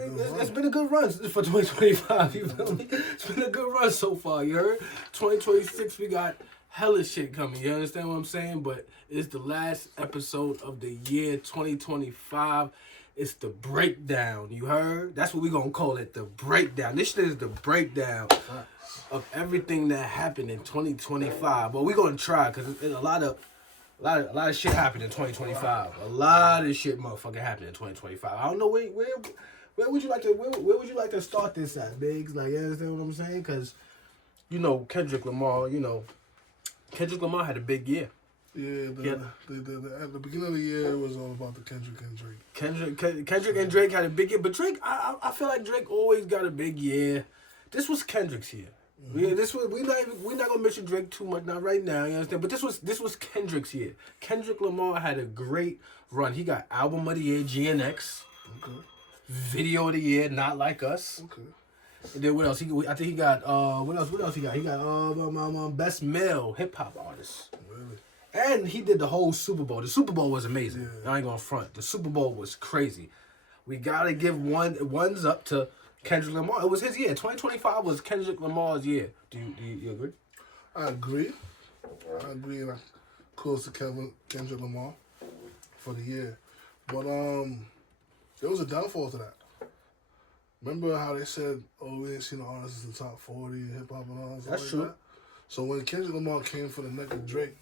it's been a good run for 2025. You feel me? It's been a good run so far. You heard? 2026, we got hella shit coming. You understand what I'm saying? But it's the last episode of the year 2025. It's the breakdown. You heard? That's what we gonna call it. The breakdown. This shit is the breakdown of everything that happened in 2025. But we gonna try because a lot of shit happened in 2025. A lot of shit motherfucking happened in 2025. I don't know where would you like to where would you like to start this at, Biggs? Like, you understand what I'm saying? Because Kendrick Lamar, Kendrick Lamar had a big year. Yeah, at the beginning of the year, it was all about the Kendrick and Drake. Kendrick and Drake had a big year, but Drake, I feel like Drake always got a big year. This was Kendrick's year. Mm-hmm. We're not gonna mention Drake too much, not right now. You understand? But this was Kendrick's year. Kendrick Lamar had a great run. He got album of the year, GNX. Okay. Video of the year, Not Like Us. Okay. And then what else? I think he got what else he got? He got best male hip hop artist. Really? And he did the whole Super Bowl. The Super Bowl was amazing. Yeah. I ain't gonna front. The Super Bowl was crazy. We gotta give ones up to Kendrick Lamar. It was his year. 2025 was Kendrick Lamar's year. Do you agree? I agree. And I'm close to Kendrick Lamar for the year. But there was a downfall to that. Remember how they said, we didn't see no artists in the top 40 hip hop and all that? That's true. That? So when Kendrick Lamar came for the neck of Drake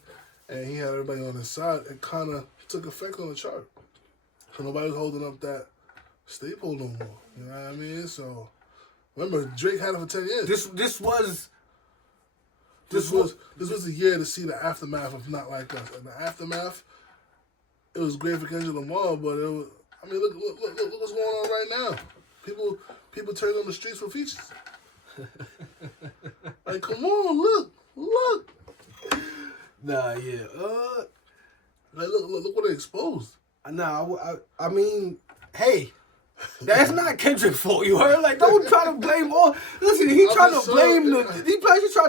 and he had everybody on his side, it kind of took effect on the chart. So nobody was holding up that staple no more. You know what I mean? So remember, Drake had it for 10 years. This was the year to see the aftermath of Not Like Us. And the aftermath, it was great for Kendrick Lamar, but it was, look what's going on right now. People turning on the streets for features. Like, come on, look. Nah, yeah. Like, look what they exposed. Nah, I mean, hey, that's not Kendrick's fault. You heard? Like, don't try to blame all. Listen, he's trying to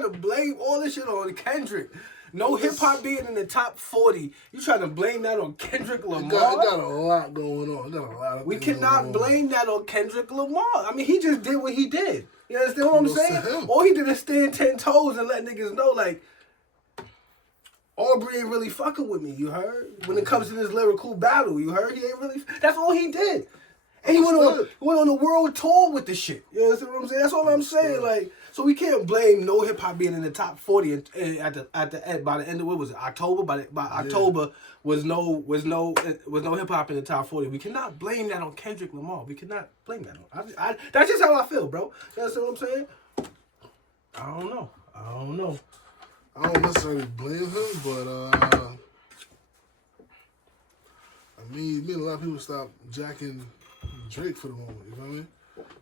blame all this shit on Kendrick. No hip hop being in the top 40. You trying to blame that on Kendrick Lamar? It got a lot going on. We cannot blame that on Kendrick Lamar. I mean, he just did what he did. You understand what I'm saying? All he did is stand 10 toes and let niggas know, like, Aubrey ain't really fucking with me, you heard? When it comes to this lyrical battle, you heard? He ain't really... That's all he did. And he went on a world tour with the shit. You understand what I'm saying? That's all I'm saying. Like, so we can't blame no hip hop being in the top 40 by the end of what was it? October. By October was no hip hop in the top 40. We cannot blame that on Kendrick Lamar. We cannot blame that on. That's just how I feel, bro. You understand what I'm saying? I don't know. I don't necessarily blame him, but me and a lot of people stopped jacking Drake for the moment. You know what I mean?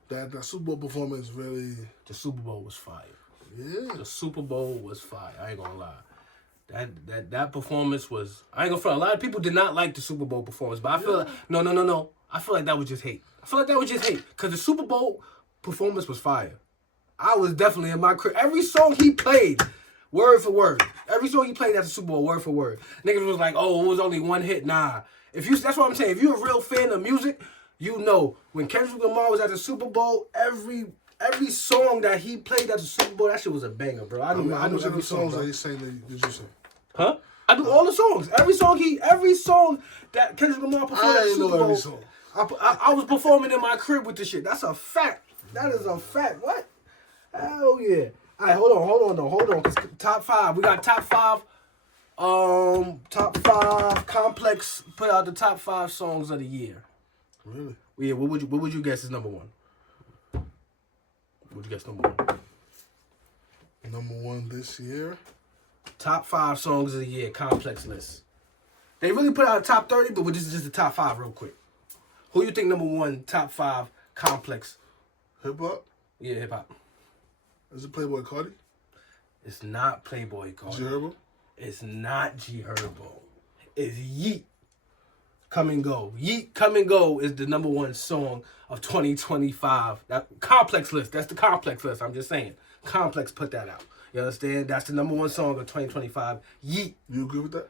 That Super Bowl performance really... The Super Bowl was fire. Yeah. The Super Bowl was fire. I ain't gonna lie. That performance was... I ain't gonna front. A lot of people did not like the Super Bowl performance, but I feel like... No. I feel like that was just hate. Because the Super Bowl performance was fire. I was definitely in my crib. Every song he played, word for word. Every song he played at the Super Bowl, word for word. Niggas was like, it was only one hit. Nah. That's what I'm saying. If you're a real fan of music... You know, when Kendrick Lamar was at the Super Bowl, every song that he played at the Super Bowl, that shit was a banger, bro. I knew every song. That he sang did you sing? Huh? I do all the songs. Every song that Kendrick Lamar performed at the Super Bowl. Every song. I was performing in my crib with this shit. That's a fact. That is a fact. What? Hell yeah. All right, hold on. Cause top 5. We got top 5. Top 5. Complex put out the top 5 songs of the year. Really? Yeah, what would you guess is number 1? What would you guess number 1? Number 1 this year? Top 5 songs of the year, Complex list. They really put out a top 30, but this is just the top 5 real quick. Who you think number 1, top 5, Complex? Hip-hop? Yeah, hip-hop. Is it Playboi Carti? It's not Playboi Carti. G Herbo? It's not G Herbo. It's Yeat. Come and Go. Yeat Come and Go is the number 1 song of 2025. That Complex list. That's the Complex list. I'm just saying. Complex put that out. You understand? That's the number 1 song of 2025. Yeat. You agree with that?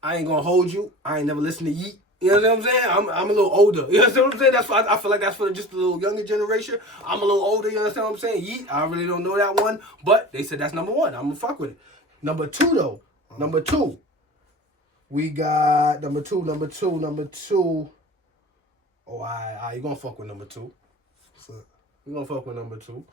I ain't gonna hold you. I ain't never listened to Yeat. You know what I'm saying? I'm a little older. You know what I'm saying? That's why I feel like that's for just a little younger generation. I'm a little older. You understand what I'm saying? Yeet. I really don't know that one, but they said that's number one. I'm gonna fuck with it. Number two though. Number two. We got number two. Oh, you gonna fuck with number two? What's that? You gonna fuck with number two?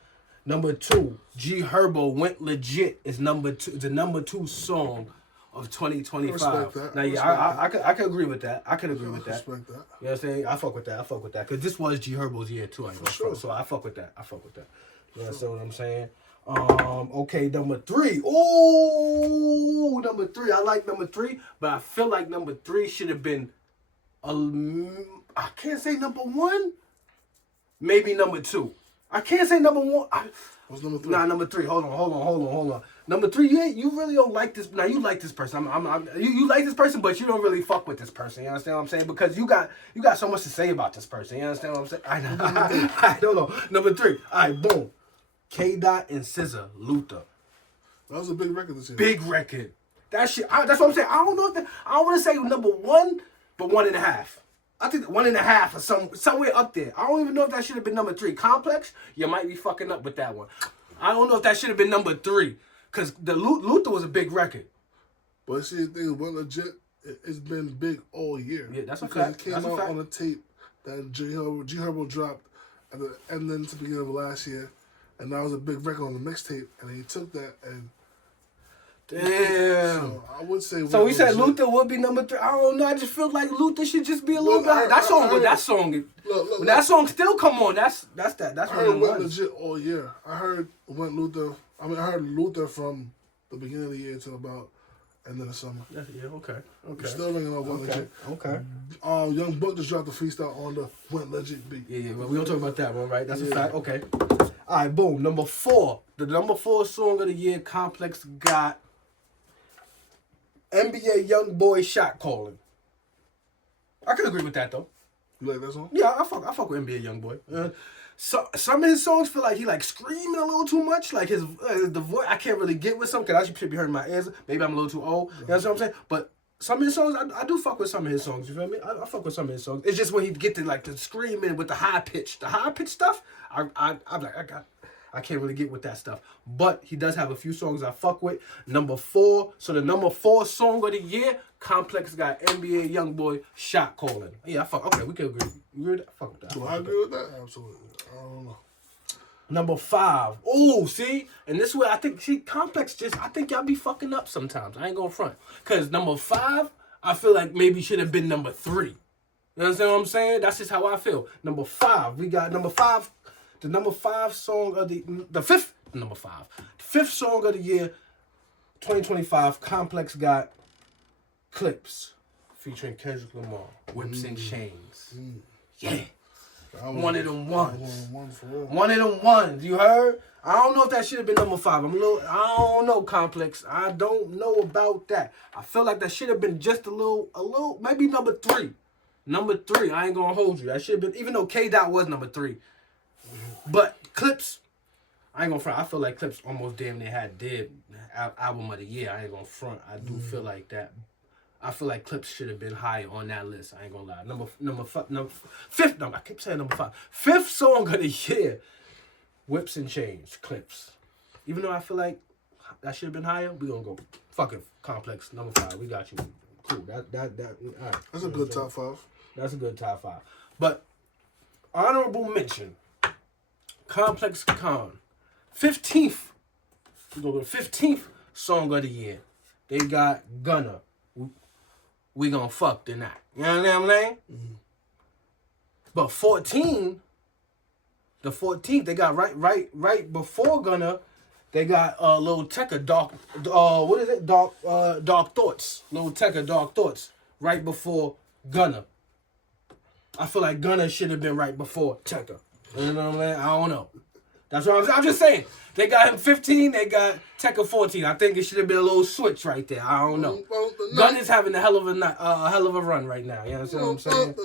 Number two, G Herbo Went Legit is number two. The number two song of 2025. Respect that. Now, yeah, I could agree with that. I could agree with that. Respect that. You know what I'm saying? I fuck with that. Because this was G Herbo's year too. For sure. So I fuck with that. You understand what I'm saying? Okay, number three. Oh, number three. I like number three, but I feel like number three should have been I can't say number one. Maybe number two. I can't say number one. What's number three? Nah, number three. Hold on. Number three, you really don't like this. Now you like this person. You like this person, but you don't really fuck with this person. You understand what I'm saying? Because you got so much to say about this person. You understand what I'm saying? I don't know. Number three. All right, boom. K Dot and SZA, Luther. That was a big record this year. Big record. That shit. That's what I'm saying. I don't know. I don't want to say number one, but 1.5. I think 1.5 or somewhere up there. I don't even know if that should have been number three. Complex, you might be fucking up with that one. I don't know if that should have been number three. Because the Luther was a big record. But see, the thing is, Went Legit, it's been big all year. Yeah, that's a because fact. It came That's a out fact. on a tape that G Herbo dropped at the end to the beginning of last year. And that was a big record on the mixtape. And he took that and... Damn. So I would say... So we Went said Legit. Luther would be number three. I don't know. I just feel like Luther should just be a little Well, bit. That song, Look, when that song still come on, that's I one of heard the Went ones. Legit all year. I heard Luther from the beginning of the year to about end of the summer. Yeah, okay. It's still ringing off Went Legit. Okay. Young Buck just dropped the freestyle on the Went Legit beat. Yeah, well, we don't talk about that one, right? That's a fact. Okay. All right, boom. Number four. The number four song of the year, Complex got NBA YoungBoy Shot Calling. I can agree with that, though. You like that song? Yeah, I fuck with NBA YoungBoy. So some of his songs feel like he like screaming a little too much. Like the voice, I can't really get with some because I should be hurting my ears. Maybe I'm a little too old. You know what I'm saying? But some of his songs, I do fuck with some of his songs. You feel me? I fuck with some of his songs. It's just when he get to like the screaming with the high pitch stuff. I'm like I can't really get with that stuff. But he does have a few songs I fuck with. Number four. So the number four song of the year, Complex got NBA YoungBoy Shot Calling. Yeah, I fuck. Okay, we can agree. You agree with that? I fuck with that. Do I agree with that? Absolutely. I don't know. Number five. Oh, see? And this way, I think Complex I think y'all be fucking up sometimes. I ain't gonna front. Because number five, I feel like maybe should have been number three. You understand what I'm saying? That's just how I feel. Number five. We got number five. The number five song of the fifth song of the year, 2025, Complex got Clips featuring Kendrick Lamar, Whips and Chains. Yeah. One of them ones. One of them ones. You heard? I don't know if that should have been number five. I don't know, Complex. I don't know about that. I feel like that should have been just a little, maybe number three. Number three, I ain't gonna hold you. That should have been, even though K Dot was number three. But Clips, I ain't gonna front. I feel like Clips almost damn near did album of the year. I ain't gonna front. I do feel like that. I feel like Clips should have been higher on that list. I ain't gonna lie. Fifth number. I keep saying number five. Fifth song of the year, Whips and Chains, Clips. Even though I feel like that should have been higher, we gonna go fucking Complex number five. We got you. Cool. All right. That's a good top five. That's a good top five. But honorable mention, Complex Con. 15th. We go to the 15th song of the year. They got Gunna. We gonna fuck tonight. You know what I'm saying? Mm-hmm. But 14, the 14th, they got right before Gunna, they got Lil Tecca, Dark Thoughts. Lil Tecca, Dark Thoughts. Right before Gunna. I feel like Gunna should have been right before Tecca. You know what I'm saying? I don't know. That's what I'm just saying. They got him 15, they got Tecca 14. I think it should have been a little switch right there. I don't know. Gunna's having a hell of a run right now. You know what I'm saying?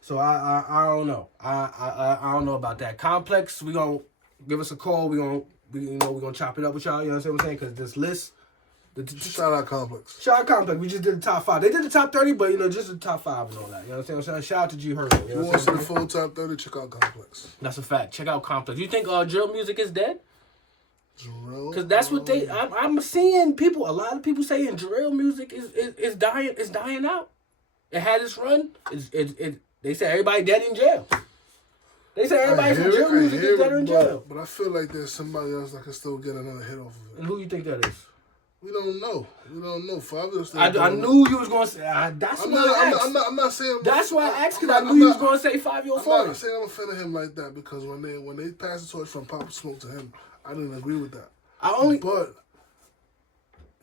So I don't know. I don't know about that. Complex, we gonna give us a call. We gonna chop it up with y'all. You know what I'm saying? Because this list, Shout out Complex. Shout out Complex. We just did the top 5. They did the top 30, but just the top 5 and all that. You know what I'm saying? Shout out to G Herbo. You Who know what wants I'm to the saying? full top 30? Check out Complex. That's a fact. Check out Complex. You think drill music is dead? Drill. Because that's what I'm seeing people. A lot of people saying drill music is dying. It's dying out. It had its run. They say everybody dead in jail. They say everybody from drill music is dead in jail. But I feel like there's somebody else that can still get another hit off of it. And who you think that is? We don't know. Fabio's still I knew you was gonna say. That's why I asked. I'm not saying. That's why I asked, because I knew you was gonna say Fabio I'm not first. saying I'm a fan of him like that, because when they passed the torch from Pop Smoke to him, I didn't agree with that. But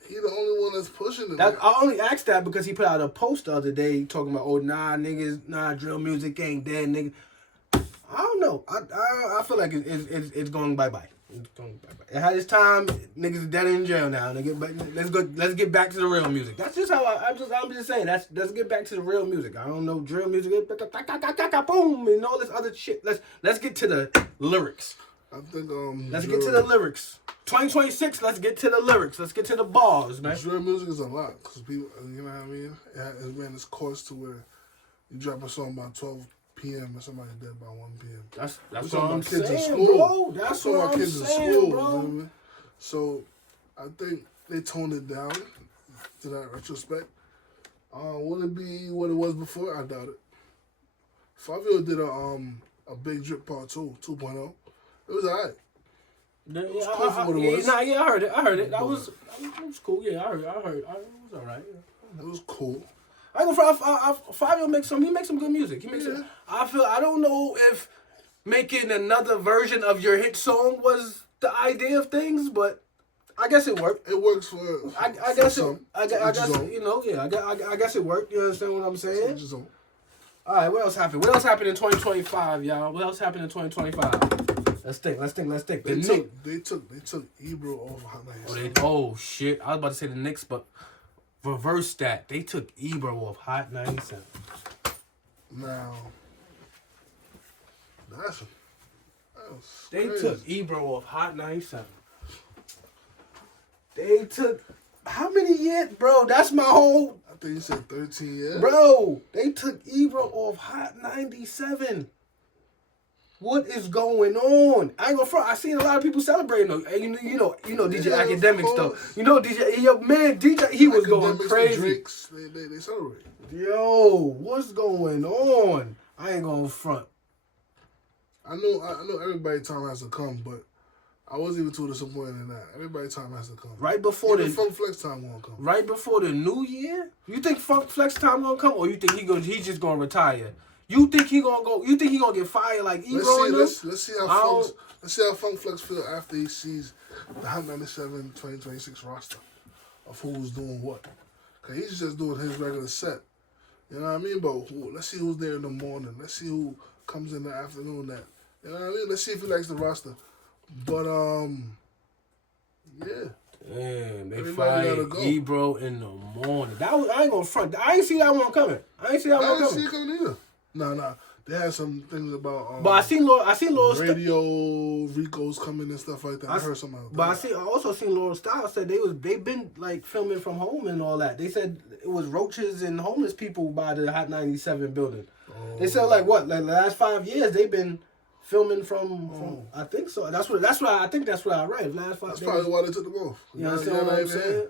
he the only one that's pushing it. I only asked that because he put out a post the other day talking about, drill music ain't dead, nigga. I don't know. I feel like it's going bye-bye. It's going bye-bye. It had its time. Niggas is dead in jail now, nigga. But let's get back to the real music. That's just how I'm just saying. Let's get back to the real music. I don't know drill music. Boom and all this other shit. Let's get to the lyrics. I think let's get to the lyrics. 2026. Let's get to the lyrics. Let's get to the bars, man. Drill music is a lot, because people, you know what I mean. It ran its course to where you drop a song by 12 p.m. and somebody dead by 1 p.m. That's what I'm saying, in school. bro. That's what I'm saying, bro. You know what I mean? So I think they toned it down to that retrospect. Will it be what it was before? I doubt it. Fabio did a Big Drip Part 2, 2.0. It was alright. Yeah, cool for what it was. I heard it. That was cool. Yeah, I heard. It was alright. It was cool. Fabio makes some good music. He makes some, I don't know if making another version of your hit song was the idea of things, but I guess it worked. It works for I guess some. I guess I guess it worked. You understand what I'm saying? All right, what else happened? What else happened in 2025, y'all? What else happened in 2025? Let's think. They took Ebro off Hot 97. Oh shit! I was about to say the Knicks, but reverse that. They took Ebro off Hot 97. Now, they took Ebro off Hot 97. They took how many years, bro? That's my whole. I think you said 13 years. Bro, they took Ebro off Hot 97. What is going on? I ain't gonna front. I seen a lot of people celebrating though. You know DJ Academics though. You know DJ, he was going crazy. Drakes, they celebrate. Yo, what's going on? I ain't gonna front. I know everybody's time has to come, but I wasn't even too disappointed in that. Everybody's time has to come. Right before the Funk Flex time won't come. Right before the new year? You think Funk Flex time gonna come, or you think he's just gonna retire? You think he gonna go? You think he gonna get fired like Ebro? Let's see how Funk Flex feel after he sees the Hot 97 2026 roster of who's doing what. Cause he's just doing his regular set. You know what I mean? But let's see who's there in the morning. Let's see who comes in the afternoon. You know what I mean? Let's see if he likes the roster. But yeah. Damn, they fired Ebro in the morning. I ain't gonna front. I ain't see that one coming. I didn't see it coming either. No. They had some things about. But I seen Laurel Radio Rico's coming and stuff like that. I heard something about that. But I also seen Laurel Styles said they've been like filming from home and all that. They said it was roaches and homeless people by the Hot 97 building. Oh. They said like the last 5 years they've been filming from I think so. That's what I think that's what I read. Last 5 That's probably why they took them off. You understand what I'm saying?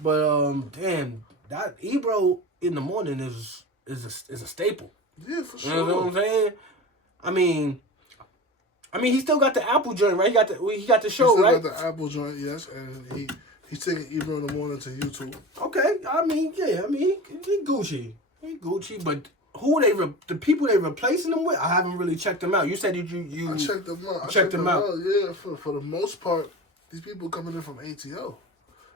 But damn, that Ebro in the morning is a staple. Yeah, for sure. You know what I'm saying? I mean, he still got the Apple joint, right? He got the show, right? He still got the Apple joint, yes, and he's taking Ebro in the morning to YouTube. Okay, he Gucci. He Gucci, but who the people they replacing him with? I haven't really checked them out. You said you I checked them out. Checked them out. Yeah, for the most part, these people coming in from ATO,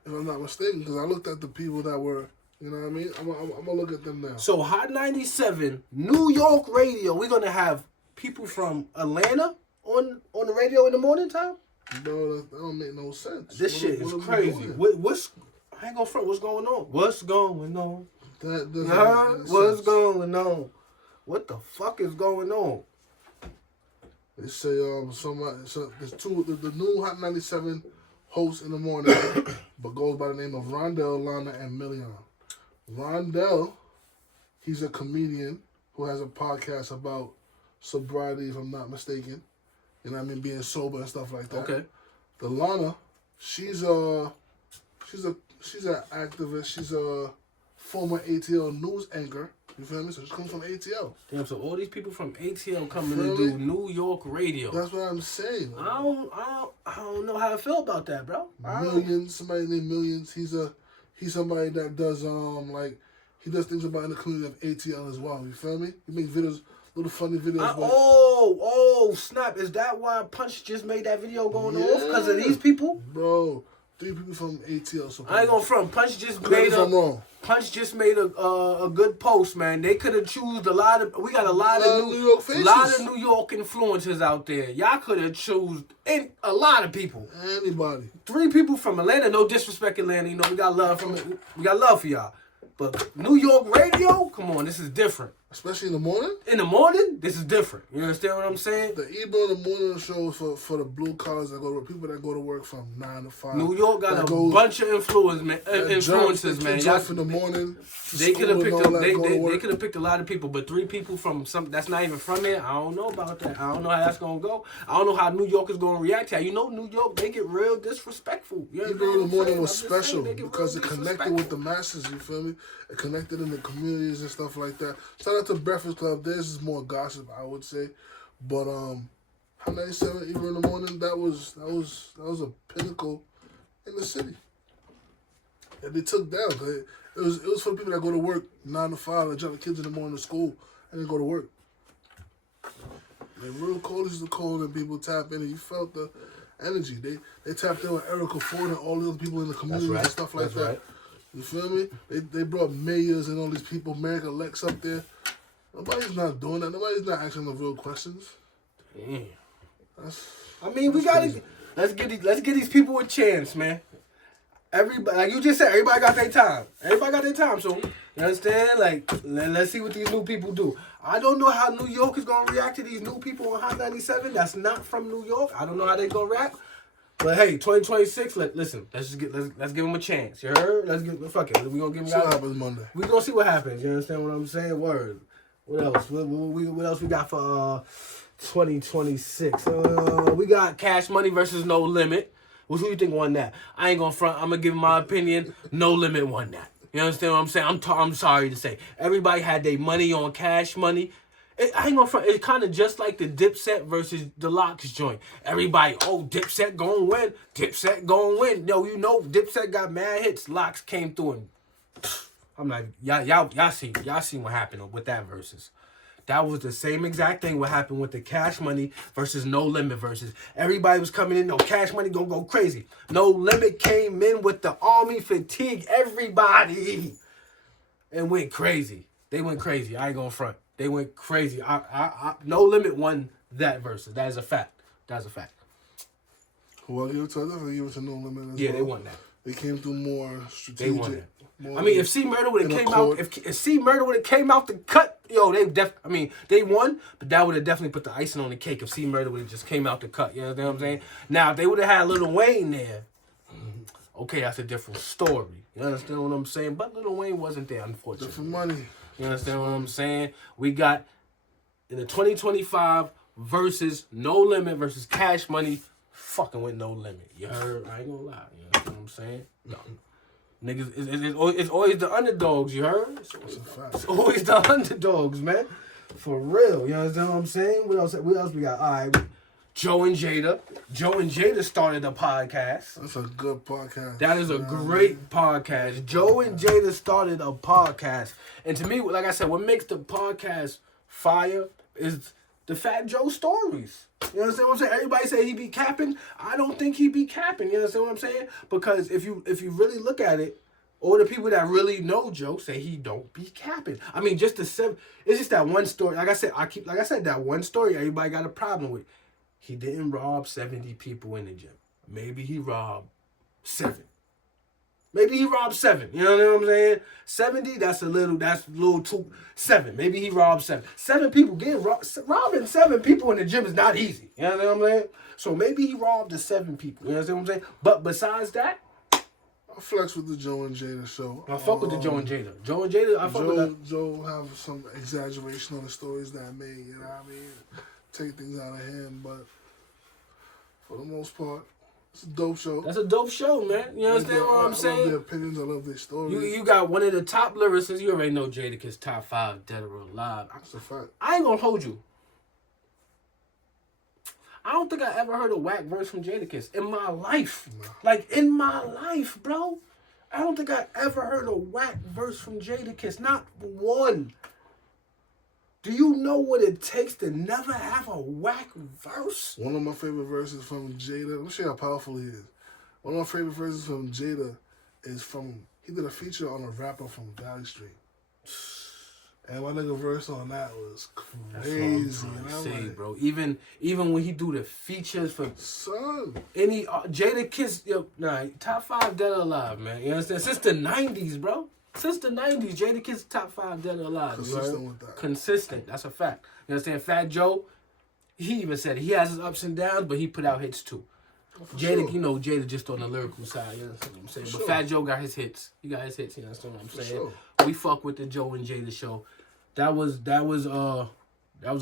if I'm not mistaken, because I looked at the people that were. You know what I mean? I'm gonna look at them now. So Hot 97, New York radio. We're gonna have people from Atlanta on the radio in the morning time. Bro, that don't make no sense. This shit is crazy. I ain't gonna front. What's going on? What's going on? What's going on? What the fuck is going on? They say there's the new Hot 97 host in the morning, but goes by the name of Rondell, Lana, and Million. Rondell, he's a comedian who has a podcast about sobriety, if I'm not mistaken. You know what I mean? Being sober and stuff like that. Okay. The Lana, she's an activist. She's a former ATL news anchor. You feel me? So she comes from ATL. Damn, so all these people from ATL coming Feel to me? do New York radio. That's what I'm saying. I don't know how I feel about that, bro. Millions, somebody named Millions. He's somebody that does like he does things about in the community of ATL as well. You feel me? He makes videos, little funny videos. Oh, snap! Is that why Punch just made that video going off because of these people? Bro, 3 people from ATL. So I ain't gonna front. Punch just correct made if I'm wrong. Punch just made a good post, man. They could have choose a lot of. We got a lot of New York faces. lot of New York influencers out there. Y'all could have choose a lot of people. Anybody. 3 people from Atlanta. No disrespect, Atlanta. You know we got love we got love for y'all. But New York radio, come on, this is different. Especially in the morning? In the morning, this is different. You understand what I'm saying? The Ebro in the morning show is for the blue collars that go to work, people that go to work from 9 to 5. New York got a bunch of influencers, man. Y'all in the morning. They could have picked they could have picked a lot of people, but 3 people from some that's not even from there. I don't know about that. I don't know how that's gonna go. I don't know how New York is gonna react to that. You know, New York, they get real disrespectful. You know Ebro in the morning was I'm just special saying, because it real connected with the masses, you feel me? It connected in the communities and stuff like that. Shout out to Breakfast Club. Theirs is more gossip, I would say. But Hot 97 Ebro in the morning, that was a pinnacle in the city. And they took down. It was for the people that go to work 9 to 5 and drop the kids in the morning to school and then go to work. And real cold is the cold and people tap in and you felt the energy. They tapped in with Erica Ford and all the other people in the community and stuff like that. Right. You feel me? They brought mayors and all these people, America Lex up there. Nobody's not doing that. Nobody's not asking the real questions. Damn. I mean, we gotta let's get these people a chance, man. Everybody, like you just said, everybody got their time. Everybody got their time, so you understand? Like, let's see what these new people do. I don't know how New York is gonna react to these new people on Hot 97. That's not from New York. I don't know how they gonna react. But hey, 2026. Listen, let's give them a chance. You heard? Fuck it. We gonna give them. See what happens Monday. We gonna see what happens. You understand what I'm saying? Word. What else? What else we got for 2026? We got Cash Money versus No Limit. Who you think won that? I ain't gonna front. I'm gonna give my opinion. No Limit won that. You understand what I'm saying? I'm sorry to say. Everybody had their money on Cash Money. I ain't gonna front. It's kind of just like the Dipset versus the Locks joint. Everybody, Dipset gonna win. Dipset gonna win. Yo, you know Dipset got mad hits. Locks came through and I'm like, y'all see what happened with that versus. That was the same exact thing what happened with the Cash Money versus No Limit versus. Everybody was coming in, no Cash Money gonna go crazy. No Limit came in with the army fatigue, everybody, and went crazy. They went crazy. I ain't gonna front. They went crazy. No Limit won that versus. That is a fact. That's a fact. Well, you tell them give it to No Limit as Yeah, well. they won that. They came through more strategic. They won it. I mean, if C Murder would have came out, if C Murder would have came out the cut, yo, they won, but that would have definitely put the icing on the cake if C Murder would have just came out the cut. You know what I'm saying? Now, if they would have had Lil Wayne there, okay, that's a different story. You understand what I'm saying? But Lil Wayne wasn't there, unfortunately. Different money. You understand what I'm saying? We got in the 2025 versus No Limit versus Cash Money, fucking with No Limit. You heard? I ain't gonna lie. You know what I'm saying? No. Niggas, it's always the underdogs, you heard? It's always the underdogs, man. For real, you understand what I'm saying? What else we got? All right, Joe and Jada. Joe and Jada started a podcast. That's a good podcast. That is a great podcast. Joe and Jada started a podcast. And to me, like I said, what makes the podcast fire is the Fat Joe stories. You understand what I'm saying? Everybody say he be capping. I don't think he be capping. You understand what I'm saying? Because if you really look at it, or the people that really know Joe say he don't be capping. I mean, it's just that one story. Like I said, that one story everybody got a problem with. He didn't rob 70 people in the gym. Maybe he robbed 7. Maybe he robbed 7. You know what I'm saying? 70, that's a little too 7. Maybe he robbed 7. 7 people robbing 7 people in the gym is not easy. You know what I'm saying? So maybe he robbed the 7 people. You know what I'm saying? But besides that, I flex with the Joe and Jada show. I fuck with the Joe and Jada. Joe and Jada, I fuck with that. Joe have some exaggeration on the stories that may, you know what I mean, take things out of hand, but for the most part, it's a dope show. That's a dope show, man. You understand what I'm saying? I love their opinions. I love their stories. You got one of the top lyricists. You already know Jadakiss top 5 dead or alive. That's a fact. I ain't gonna hold you. I don't think I ever heard a whack verse from Jadakiss in my life. Nah. Like, in my life, bro. I don't think I ever heard a whack verse from Jadakiss. Not one. Do you know what it takes to never have a whack verse? One of my favorite verses from Jada, let me show you how powerful he is. One of my favorite verses from Jada is he did a feature on a rapper from Valley Street. And my nigga verse on that was crazy. Bro. Even when he do the features for son, any Jadakiss, top 5 dead or alive, man. You understand? Since the 90s, bro. Since the 90s, Jadakiss top 5 dead or alive. consistent with that. Consistent. That's a fact. You understand? Fat Joe, he even said he has his ups and downs, but he put out hits too. Jada, sure. Jada just on the lyrical side, you understand what I'm saying? But Sure. Fat Joe got his hits. He got his hits, you understand what I'm saying? Sure. We fuck with the Joe and Jada show. That was a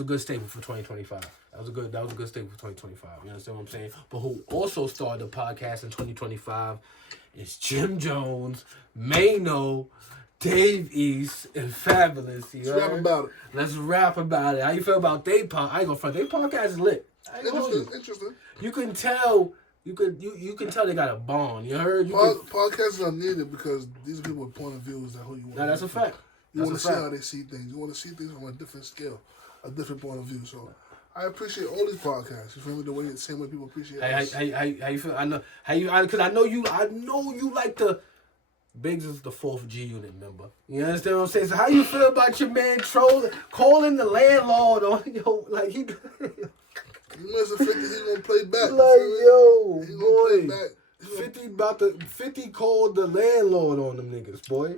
good statement for 2025. That was a good statement for 2025. You understand what I'm saying? But who also started the podcast in 2025 is Jim Jones, Mano, Dave East, and Fabulous. Let's rap about it. Let's rap about it. How you feel about they podcast? I ain't gonna front. They podcast is lit. Interesting. You can tell. You can tell they got a bond. You heard? Podcasts are needed because these are people with point of views that who you want. Now that's a fact. You want to see how they see things. You want to see things from a different scale, a different point of view. So I appreciate all these podcasts. You feel me? The same way people appreciate us. How you feel? I know how you. Because I know you like the. Biggs is the 4th G Unit member. You understand what I'm saying? So how you feel about your man trolling, calling the landlord on like he? You must have 50. He gonna play back. Like yo, he boy. Play back. 50 called the landlord on them niggas, boy.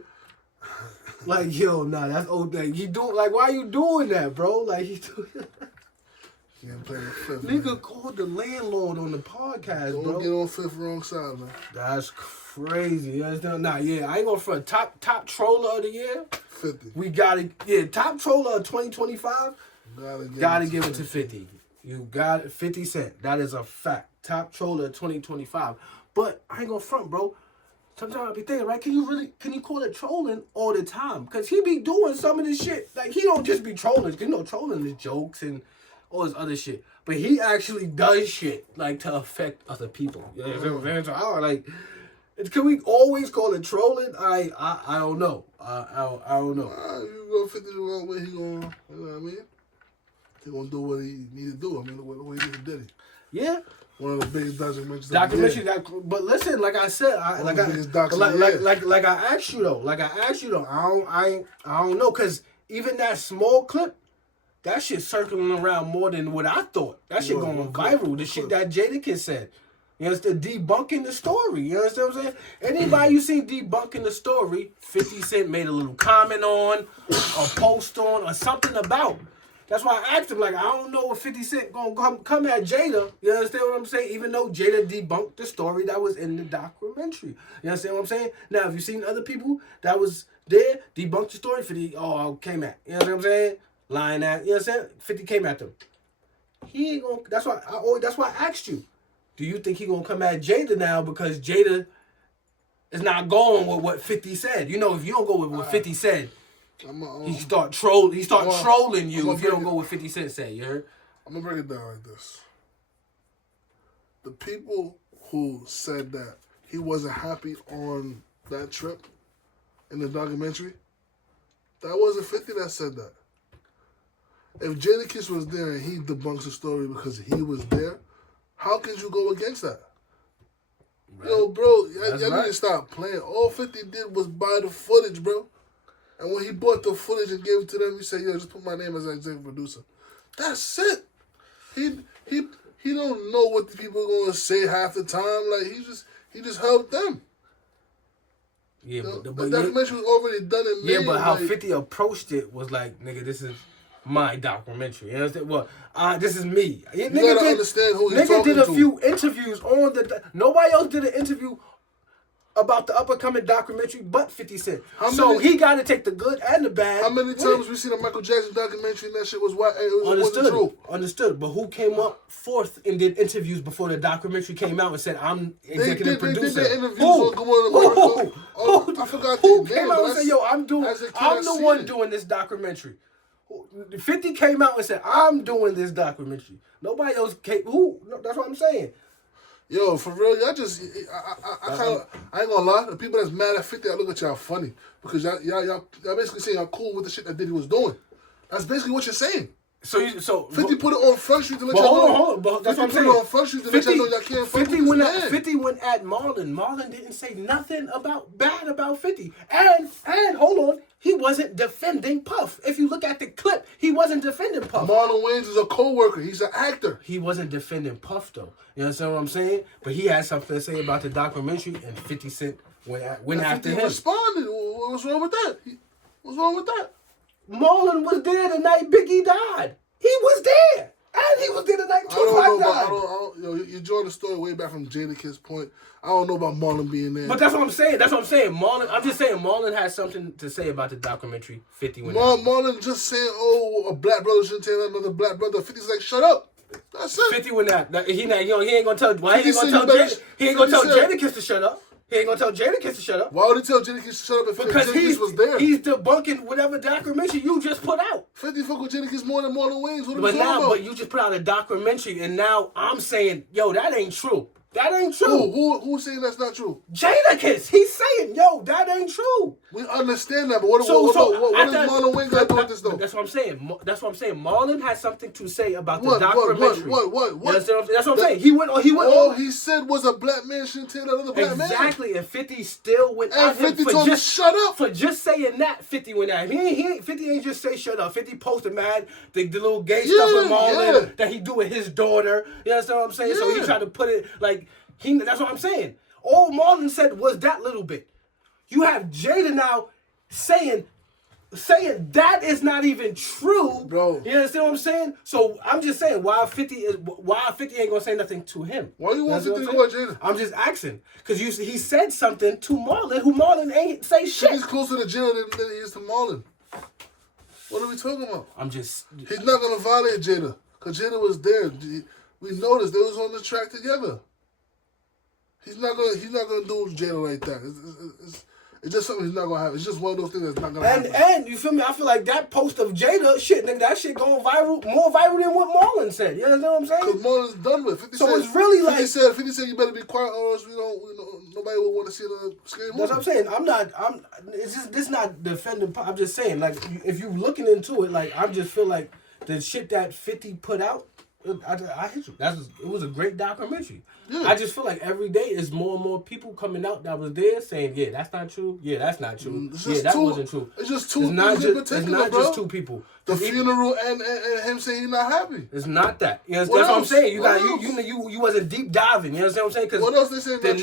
Like yo, nah, that's old thing. You do like why you doing that, bro? Like he do. He ain't playing the 5th. Nigga man. called the landlord on the podcast, bro. Don't get on 5th wrong side, man. That's crazy. You understand? Nah, yeah, I ain't gonna for top troller of the year. 50. We gotta top troller of 2025. Gotta give it to 50. You got 50 Cent. That is a fact. Top troller of 2025. But I ain't gonna front, bro. Sometimes I be thinking, right? Can you call it trolling all the time? Cause he be doing some of this shit. Like he don't just be trolling. Trolling is jokes and all this other shit. But he actually does shit like to affect other people. You know what I'm saying? So I like. Can we always call it trolling? I don't know. I don't know. You go 50 the wrong way, he gonna, you know what I mean? He gonna do what he need to do. I mean, what he did it. Yeah. One of the biggest documentaries. But listen, like I said, I asked you though. I don't know, cause even that small clip, that shit circling around more than what I thought. That shit going viral. The shit that Jadakiss said. You understand? Debunking the story. You understand what I'm saying? Anybody you see debunking the story, 50 Cent made a little comment on, a post on, or something about. That's why I asked him, like, I don't know if 50 Cent gonna come at Jada. You understand what I'm saying? Even though Jada debunked the story that was in the documentary. You understand what I'm saying? Now, have you seen other people that was there, debunked the story, 50 came at. You know what I'm saying? Lying at, you know what I'm saying? 50 came at them. He ain't gonna, that's why I asked you. Do you think he gonna come at Jada now because Jada is not going with what 50 said? You know, if you don't go with what 50 said, he start trolling you if you don't go with 50 Cent say, you heard? I'm gonna break it down like this. The people who said that he wasn't happy on that trip in the documentary, that wasn't 50 that said that. If Jadakiss was there and he debunks the story because he was there, how could you go against that? Right. Yo, bro, y'all need to stop playing. All 50 did was buy the footage, bro. And when he bought the footage and gave it to them, he said, yo, just put my name as executive producer. That's it. He don't know what the people are going to say half the time. Like, he just helped them. Yeah, The but documentary was already done and made. yeah, but how like, 50 approached it was like, nigga, this is my documentary. You understand? Well, this is me. you gotta understand who he's Nigga talking did a to. few interviews on nobody else did an interview about the up-and-coming documentary but 50 Cent. He got to take the good and the bad. How many times we seen a Michael Jackson documentary and that shit was wasn't true? Understood. But who came up fourth and did interviews before the documentary came out and said, I'm executive producer? They did their interviews on Good Morning America. I forgot Who their came name, out and said, yo, I'm the one it. doing this documentary? 50 came out and said, I'm doing this documentary. Nobody else came. Who? No, that's what I'm saying. Yo, for real, y'all just, I ain't gonna lie, the people that's mad at 50, I look at y'all funny. Because y'all basically saying y'all cool with the shit that Diddy was doing. That's basically what you're saying. So 50 put it on Front Street to let y'all know. Hold on. But that's what I'm saying. Put it on Front Street to let y'all know y'all can't fuck with this man. 50 went at Marlon. Marlon didn't say nothing bad about 50. And hold on, he wasn't defending Puff. If you look at the clip, he wasn't defending Puff. Marlon Wayans is a co-worker. He's an actor. He wasn't defending Puff though. You understand what I'm saying? But he had something to say about the documentary, and 50 Cent went after 50 him. responded. What's wrong with that? What's wrong with that? Marlon was there the night Biggie died. He was there. And he was there the night Tupac died. You're drawing the story way back from Jadakiss point. I don't know about Marlon being there. But that's what I'm saying. Marlon, I'm just saying Marlon had something to say about the documentary 50 went out. Marlon just saying, a black brother shouldn't tell another black brother. 50's like, shut up. That's it. 50 went out. He ain't gonna tell. Why he ain't gonna tell Jadakiss to shut up? He ain't gonna tell Jadakiss to shut up. Why would he tell Jadakiss to shut up if Jadakiss was there? He's debunking whatever documentary you just put out. 50 fuck with Jadakiss more than Marlon Wayans. What are we talking about? But you just put out a documentary, and now I'm saying, yo, that ain't true. That ain't true. Who's saying that's not true? Jadakiss. He's saying, yo, that ain't true. We understand that, but what does Marlon Wayans got to do with this, though? That's what I'm saying. Marlon had something to say about the documentary. What? That's what I'm saying. He went all he said was a black man shouldn't tell another black man. Exactly, and 50 still went at him. And 50 told him shut up. For just saying that, 50 went at him. 50 ain't just say shut up. 50 posted mad the little gay stuff with Marlon that he do with his daughter. You understand what I'm saying? Yeah. So he tried to put it like... That's what I'm saying. All Marlon said was that little bit. You have Jada now saying that is not even true. Bro. You understand what I'm saying? So I'm just saying why 50 ain't gonna say nothing to him. Why you want 50 to go at Jada? I'm just asking. Because he said something to Marlon who Marlon ain't say shit. He's closer to Jada than he is to Marlon. What are we talking about? He's not gonna violate Jada. Because Jada was there. We noticed they was on the track together. He's not gonna do Jada like that. It's just something he's not gonna have. It's just one of those things that's not gonna happen. And you feel me? I feel like that post of Jada, shit, nigga, that shit going viral, more viral than what Marlon said. You understand what I'm saying? Because Marlon's done with. 50 so said, it's really 50 like 50 said you better be quiet or else nobody will want to see the scary movie. That's what I'm saying. It's just this not defending. I'm just saying, like, if you looking into it, like, I just feel like the shit that 50 put out. I hit you. It was a great documentary. Yeah. I just feel like every day is more and more people coming out that was there saying, yeah, that's not true. Yeah, that's not true. That wasn't true. It's just two things in particular, It's not just two people. The funeral and him saying he's not happy. It's not that. You know, that's what I'm saying. You wasn't deep diving. You understand what I'm saying? What else they saying? The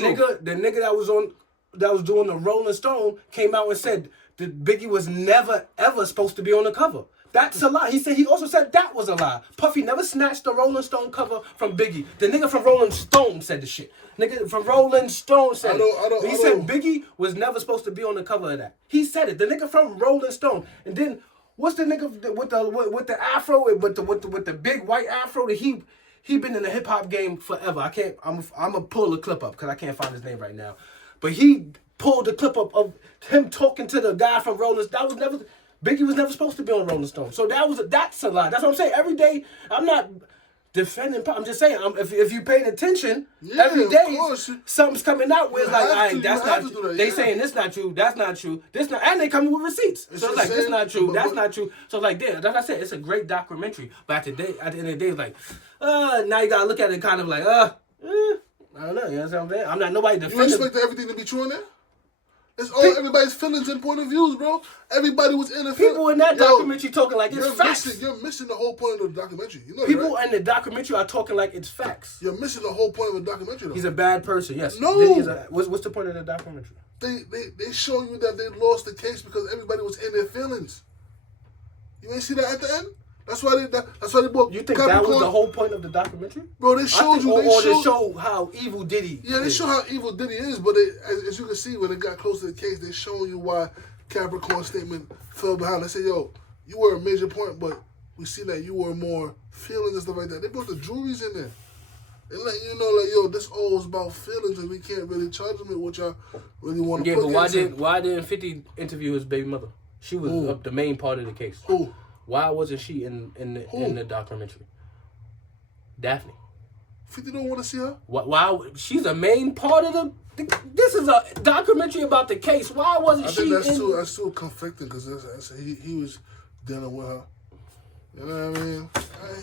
nigga that was doing the Rolling Stone came out and said that Biggie was never ever supposed to be on the cover. That's a lie. He also said that was a lie. Puffy never snatched the Rolling Stone cover from Biggie. The nigga from Rolling Stone said the shit. Nigga from Rolling Stone said it. He said Biggie was never supposed to be on the cover of that. He said it. The nigga from Rolling Stone. And then what's the nigga with the afro with the big white afro that he been in the hip hop game forever. I'm gonna pull the clip up because I can't find his name right now. But he pulled the clip up of him talking to the guy from Rolling Stone. Biggie was never supposed to be on Rolling Stone. So that's a lie. That's what I'm saying. Every day, I'm not defending Pop. I'm just saying, if you paying attention, every day something's coming out where it's like, all right, that's not true. They saying this not true, that's not true, this not, and they coming with receipts. So it's like, this not true, that's not true. So it's like, like I said, it's a great documentary. But at the end of the day, it's like, now you gotta look at it kind of like, I don't know, you know what I'm saying? I'm not nobody defending. You expect everything to be true in there? It's all everybody's feelings and point of views, bro. Everybody was in the people in that documentary talking like it's facts. You're missing the whole point of the documentary. You know people that, right? in the documentary are talking like it's facts. You're missing the whole point of the documentary, though. He's a bad person. Yes. No. What's the point of the documentary? they show you that they lost the case because everybody was in their feelings. You ain't see that at the end? That's why they bought. You think Capricorn. that was the whole point of the documentary? Bro, they showed you. They show how evil Diddy. Yeah, they show how evil Diddy is, but as you can see, when it got close to the case, they showing you why Capricorn's statement fell behind. They say, yo, you were a major point, but we see that you were more feelings and stuff like that. They brought the juries in there. They letting you know, like, yo, this all is about feelings, and we can't really charge them with what y'all really want to put. Yeah, but why didn't 50 interview his baby mother? She was the main part of the case. Who? Why wasn't she in the documentary? Daphne. 50 don't want to see her? Why? She's a main part of the. This is a documentary about the case. Why wasn't she? I think that's too conflicting because he was dealing with her. You know what I mean?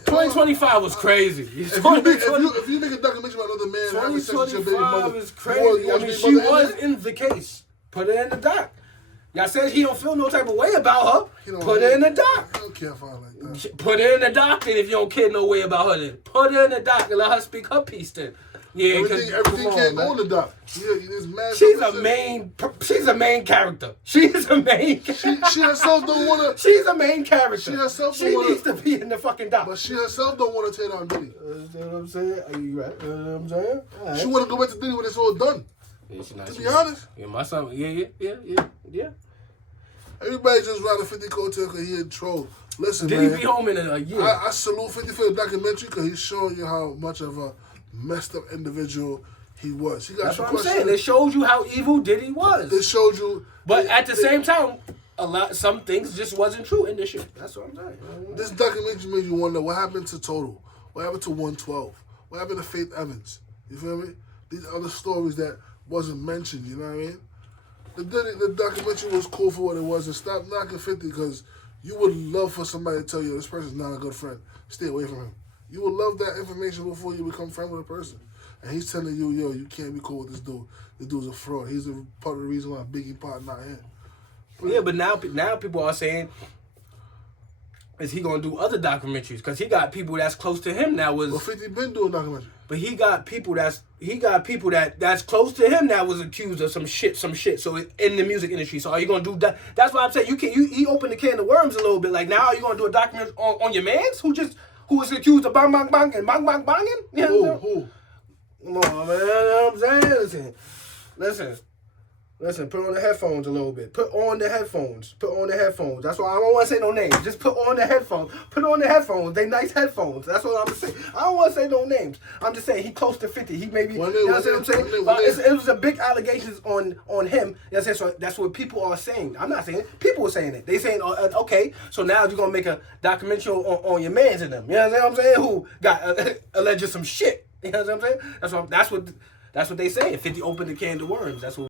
2025 was crazy. If you make a documentary about another man having sex with your baby mother, is crazy. I mean, she was in the case. Put her in the doc. Y'all said he don't feel no type of way about her. Put her in the doc. I don't care for her like that. Put her in the doc then if you don't care no way about her then. Put her in the doc and let her speak her piece then. Yeah, everything can't go in the doc. Yeah, there's mad. She's a main character. She's a main character. She herself don't want to. She's a main character. She herself don't needs to be in the fucking doc. But she herself don't want to take on Diddy. You know what I'm saying? Are you right? You know what I'm saying? Right. She want to go back to Diddy when it's all done. Yeah, to be honest. Yeah, my son. Yeah. Everybody just riding 50 coattail because he in troll. Listen, Did man. He be home in a year? I salute 50 for the documentary because he's showing you how much of a messed up individual he was. He got That's what I'm saying. It shows you how evil Diddy was. It showed you. But at the same time, some things just wasn't true in this shit. That's what I'm saying. This documentary made you wonder what happened to Total, what happened to 112, what happened to Faith Evans. You feel me? These other stories that wasn't mentioned. You know what I mean? The documentary was cool for what it was, and stop knocking 50 because you would love for somebody to tell you this person's not a good friend. Stay away from him. You would love that information before you become friends with a person. And he's telling you, yo, you can't be cool with this dude. This dude's a fraud. He's a part of the reason why Biggie Pot not here. Yeah, but now people are saying, is he gonna do other documentaries? Because he got people that's close to him now. Well, 50 been doing documentaries. But he got people that's close to him that was accused of some shit. So in the music industry. So are you gonna do that? That's why I'm saying he opened the can of worms a little bit. Like now, are you gonna do a documentary on your mans who was accused of bang bang bang and bang bang banging? You know who? Come on, man. You know what I'm saying? Listen, put on the headphones a little bit. Put on the headphones. That's why I don't want to say no names. Just put on the headphones. Put on the headphones. They nice headphones. That's what I'm saying. I don't want to say no names. I'm just saying he close to 50. He maybe, you know what I'm saying? It was a big allegations on him. You know what I'm saying? So that's what people are saying. I'm not saying it. People are saying it. They saying, okay, so now you're going to make a documentary on your mans and them. You know what I'm saying? Who got alleged some shit. You know what I'm saying? That's what they say. 50 opened the can of worms. That's what